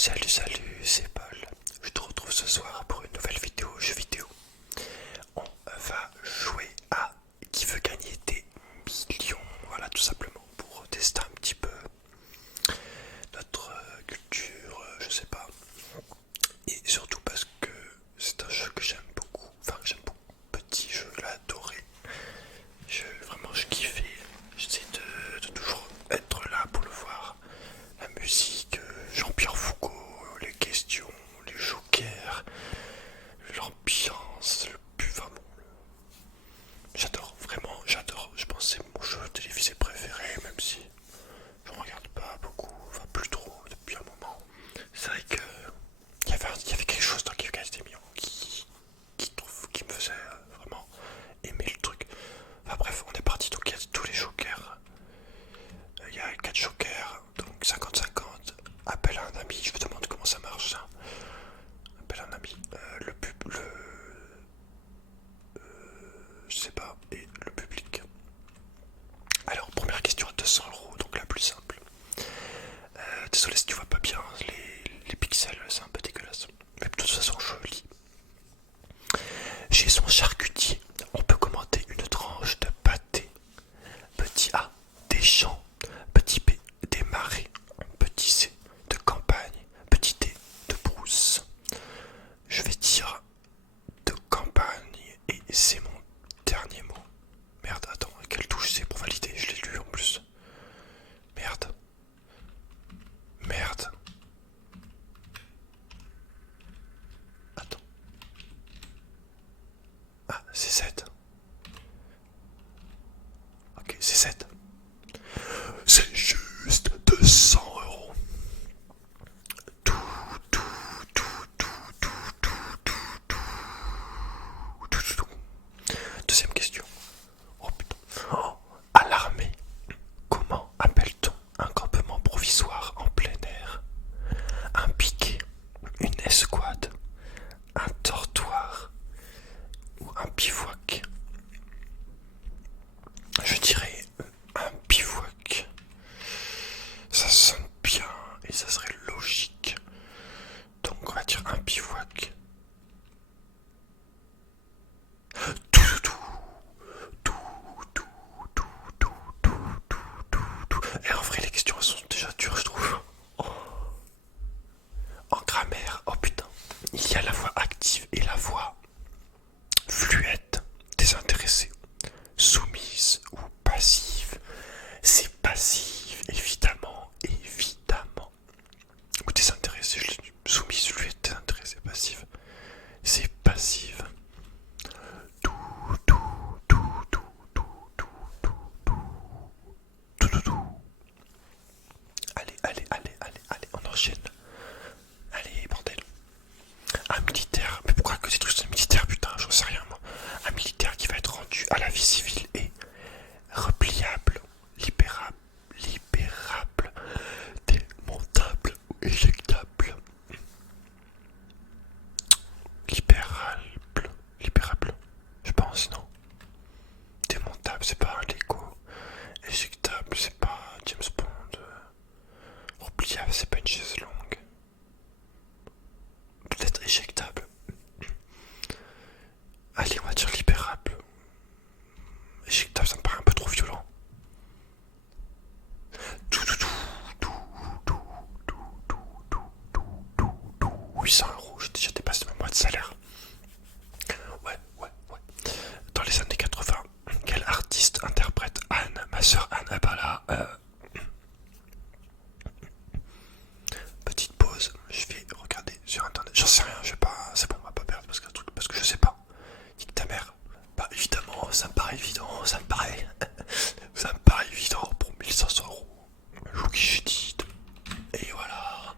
Salut, c'est Paul. Je te retrouve ce soir pour une nouvelle vidéo jeu vidéo. On va jouer à Qui veut gagner des millions. Voilà, tout simplement pour tester un petit peu notre culture, je sais pas. Et surtout parce que c'est un jeu que j'aime beaucoup. Enfin, que j'aime beaucoup. Petit jeu, là, adoré. Vraiment, je kiffais. J'essaie de toujours être là pour le voir. La musique, Jean-Pierre Foucault, les questions, les jokers, l'ambiance, le but, enfin bon, j'adore, vraiment, j'adore. Je pense que c'est mon jeu télévisé préféré, même si je ne regarde pas beaucoup, enfin plus trop depuis un moment. C'est vrai que il y avait quelque chose dans Qui veut gagner des millions qui me faisait vraiment aimer le truc. Enfin bref, on est parti, donc il y a tous les jokers. Il y a 4 jokers, donc 50-50. Appelle à un ami, je me demande comment ça marche ça. Appelle un ami, je sais pas, et le public. Alors, première question à 200 €, donc la plus simple. Désolé si tu vois pas bien, les pixels, c'est un peu dégueulasse. Mais de toute façon, je lis. Chez son charcutier, on peut commander une tranche de pâté. Petit A, des champs. Petit B, des marais. Petit C, de campagne. Petit D, de brousse. Je vais dire de campagne et c'est mon dernier mot. Merde, attends, quelle touche c'est pour valider? Je l'ai lu en plus. Merde. Merde. Attends. Ah, c'est 7. Ok, c'est 7. C'est juste 200 €. Tout, tout, tout, tout, tout, tout, tout, tout, tout, tout, tout. Deuxième question. Oh putain. Oh, à l'armée, comment appelle-t-on un campement provisoire en plein air? Un piquet, une escouade, un dortoir ou un bivouac? Je dirais un bivouac. Ça sonne bien et ça serait logique. Donc on va dire un bivouac. Tout, tout, tout, tout, tout, tout, tout, tout, tout, tout. Et en vrai les questions elles sont déjà dures je trouve. Oh. En grammaire, oh putain, il y a la voix active et la voix fluette, désintéressée, soumise ou passive. C'est passive, évidemment, évidemment. Ou désintéressée, je l'ai dit. Soumise, fluette, désintéressée, passive. C'est passive. Tout, tout, tout, tout, tout, tout, tout, tout, tout, tout. Allez, on enchaîne. Allez, bordel. Un militaire, mais pourquoi que des trucs de militaire, putain, j'en sais rien moi. Un militaire qui va être rendu à la vie civile et repliable, libérable, démontable ou éjectable. Libérable, je pense, non. Démontable, c'est pas un Lego. Éjectable, c'est pas James Bond. Repliable, c'est pas une chaise longue. Peut-être éjectable. Allez, on va dire libérable. Éjectable, ça me paraît un peu trop violent. Tout, tout, tout, tout, tout, tout, tout, tout, tout, tout, tout. 800 €, j'ai déjà dépassé mon mois de salaire. Ouais. Dans les années 80, quel artiste interprète Anne, ma soeur Anne? Ah bah là, petite pause, je vais regarder sur internet. J'en sais rien, je sais pas, c'est bon, on va pas perdre parce que je sais pas. Nique ta mère. Bah évidemment, ça me paraît évident, ça me paraît évident pour 1500 €. Joue qui j'ai dit. Et voilà.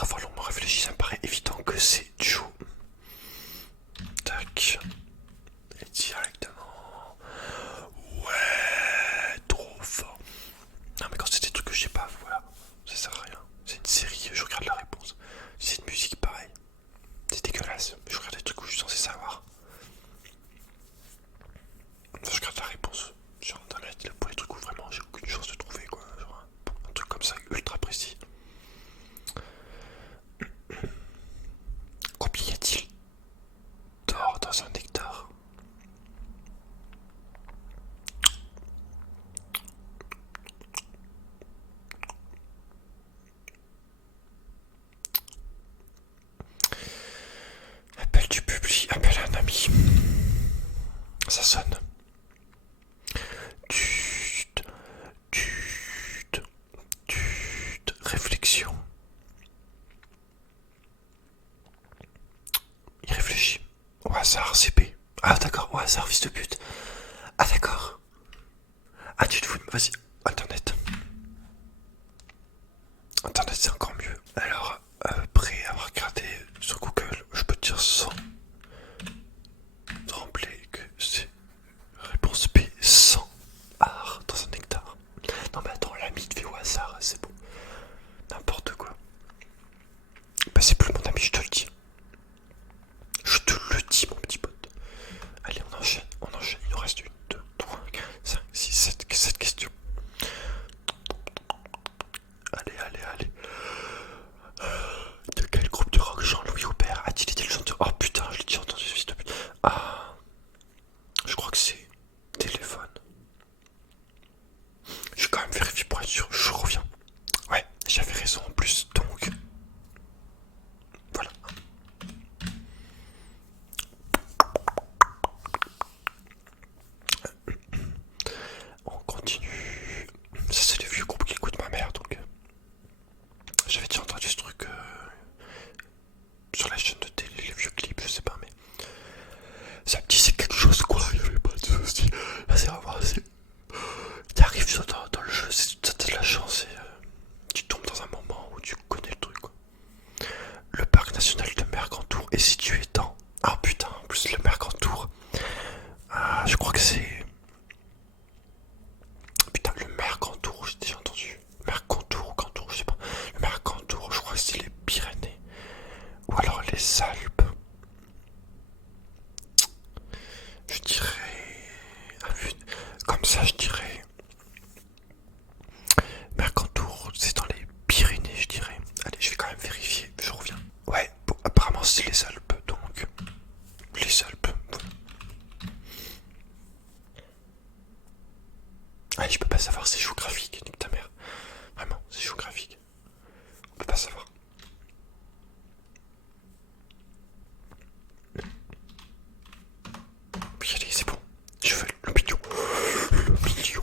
après avoir longuement réfléchi, ça me paraît évident que c'est Joe. Tac. Et directement. Ouais, trop fort. Non mais quand c'est des trucs que je sais pas, voilà, ça sert à rien. C'est une série, je regarde la réponse. Si c'est une musique, pareil. C'est dégueulasse. Je regarde des trucs où je suis censé savoir. Enfin, je regarde la réponse sur internet pour les trucs où vraiment j'ai aucune chance de trouver quoi. Genre un truc comme ça ultra précis. Combien y a-t-il d'or dans un hectare? Appel du public, appel à un ami. Ça sonne. Réflexion. Il réfléchit. Au hasard, CP. Ah d'accord, au hasard, fils de pute. Ah d'accord. Ah tu te fous de... Vas-y, internet. Internet c'est encore mieux. Alors, après avoir regardé sur Google, je peux te dire sans trembler que c'est réponse B, 100 art dans un hectare. Non mais attends, l'ami te fait au hasard, c'est bon. N'importe quoi. Bah c'est plus mon ami, je te le dis. Je te le dis mon petit pote. Allez, on enchaîne. Il nous reste 1, 2, 3, 4, 5, 6, 7 questions. Allez. De quel groupe de rock Jean-Louis Aubert a-t-il été le chanteur? Oh putain, je l'ai déjà entendu ce fils de pute. Ah, je crois que c'est Téléphone. Je vais quand même vérifier pour être sûr, je reviens. Ouais, j'avais raison en plus, donc... Voilà. On continue. Ça c'est les vieux groupes qui écoutent ma mère, donc... J'avais déjà entendu ce truc sur la chaîne de télé, les vieux clips, je sais pas, mais... Ça me disait quelque chose quoi, il n'y avait pas de soucis. Là c'est vraiment... T'arrives dans le jeu, t'as de la chance et tu tombes dans un moment où tu connais le truc quoi. Le parc national de Mercantour est situé dans... Ah putain, en plus le Mercantour. Ah, je crois que c'est... Putain, le Mercantour, j'ai déjà entendu. Mercantour ou Cantour, je sais pas. Le Mercantour, je crois que c'est les Pyrénées. Ou alors les Alpes. Je dirais... Comme ça, je dirais... Mercantour, c'est dans les Pyrénées, je dirais. Allez, je vais quand même vérifier, je reviens. Ouais, bon, apparemment c'est les Alpes, donc... Les Alpes, voilà. Allez, je peux pas savoir, c'est géographique, nique ta mère. Vraiment, c'est géographique. On peut pas savoir. Oui, allez, c'est bon. Je fais le vidéo. Le vidéo.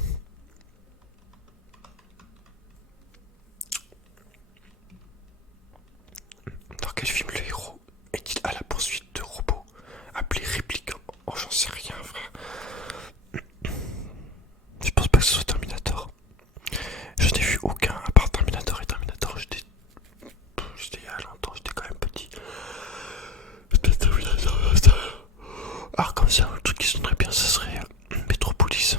Dans quel film le héros est-il à la poursuite de robots appelés réplicants? Oh, j'en sais rien, frère. Je pense pas que ce soit Terminator. Je n'ai vu aucun, à part Terminator et Terminator, j'étais il y a longtemps, j'étais quand même petit. Alors comme ça, le truc qui sonnerait bien, ça serait Metropolis.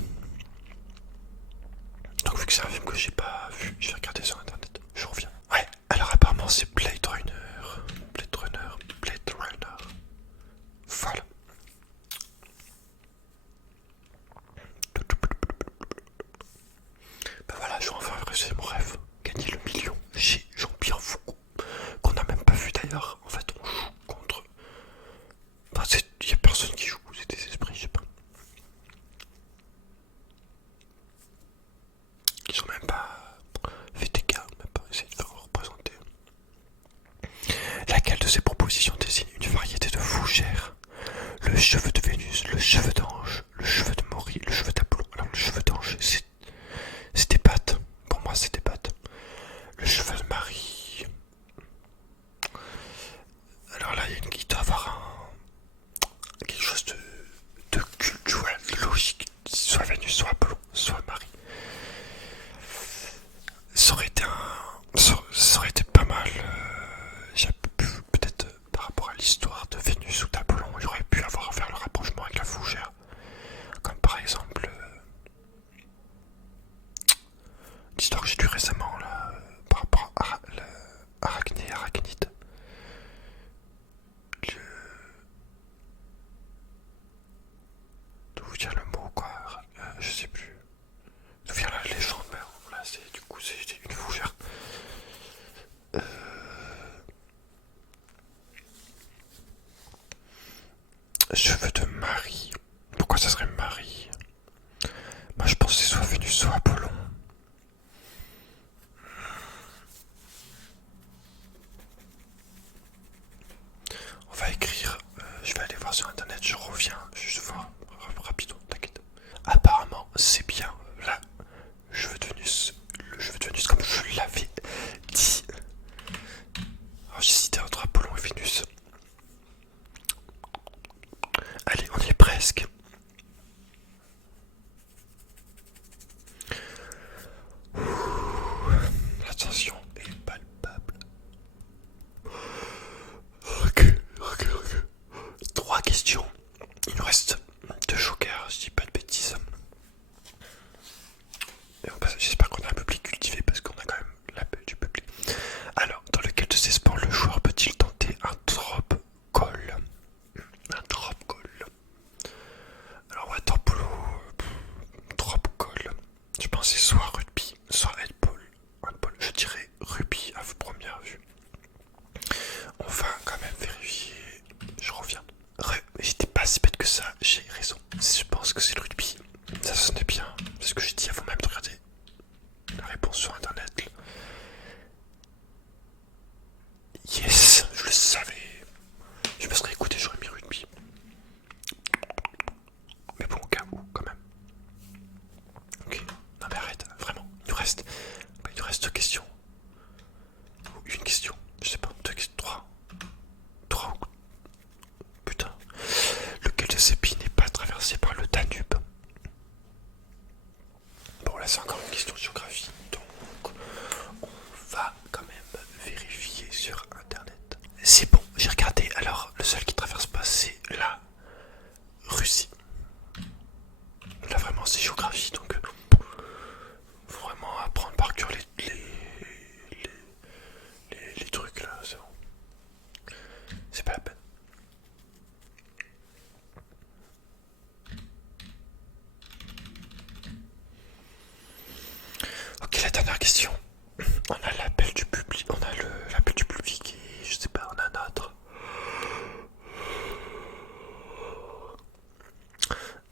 Donc vu que c'est un film que j'ai pas vu, je vais regarder sur internet. Je reviens. Ouais, alors apparemment c'est Blade Runner. Blade Cheveux de Marie. Pourquoi ça serait Marie? Moi je pensais soit Vénus soit Apollon. On va écrire, je vais aller voir sur internet, je reviens, juste voir rapidement, t'inquiète. Apparemment c'est bien là, cheveux de Vénus, le cheveu de Vénus comme je l'avais dit. Alors j'ai cité entre Apollon et Vénus. Allez, on y est presque. L'attention est palpable. Ok. 3 questions. Il nous reste 2 jokers, je dis pas de bêtises. J'espère qu'on a un public cultivé parce qu'on a quand même l'appel du public. Alors, dans lequel de ces sports le joueur peut-il tenter un drop goal? Un drop goal. Alors, ouais, drop goal. Je pensais soit rugby, soit handball. Je dirais rugby à première vue. On va quand même vérifier. Je reviens. J'étais pas si bête que ça, j'ai raison. Je pense que c'est le rugby. Ça sonnait bien. C'est ce que j'ai dit avant même de regarder la réponse sur internet. Yes, je le savais. Je me serais écouté, j'aurais mis rugby. Mais bon, au cas où, quand même. Ok, non mais arrête, vraiment. Il nous reste 2 questions. Ou une question, je sais pas, 2 questions, 3. 3 ou... Putain. Lequel de ces pays n'est pas traversé par le Danube? Bon, là c'est encore une question de géographie, donc on va quand même vérifier sur internet. C'est bon, j'ai regardé, alors le seul qui traverse pas c'est la Russie. Là vraiment c'est géographie, donc faut vraiment apprendre par cœur les trucs là, c'est bon. C'est pas la peine. Ok, la dernière question. On a l'appel du public, on a l'appel du public et je sais pas, on a un autre.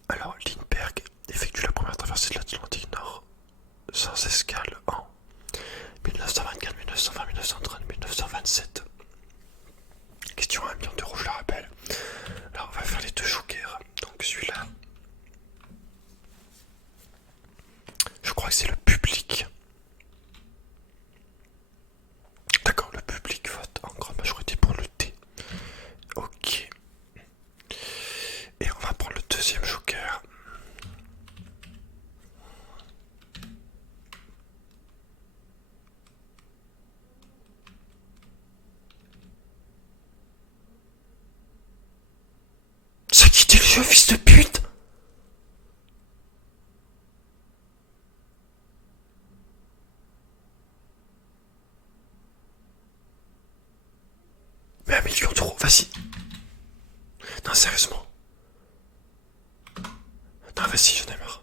Alors, Lindbergh effectue la première traversée de l'Atlantique Nord sans escale en 1924, 1920, 1930, 1927. Question à 1 million d'euros, je la rappelle. Alors, on va faire les 2 jokers. Donc, celui-là, je crois que c'est le public. D'accord, le public vote en grande majorité pour le T. Ok. Et on va prendre le 2e joker. Ça quitté le jeu, fils de pute! Mais 1 million d'euros, vas-y. Non, sérieusement. Non, vas-y, j'en ai marre.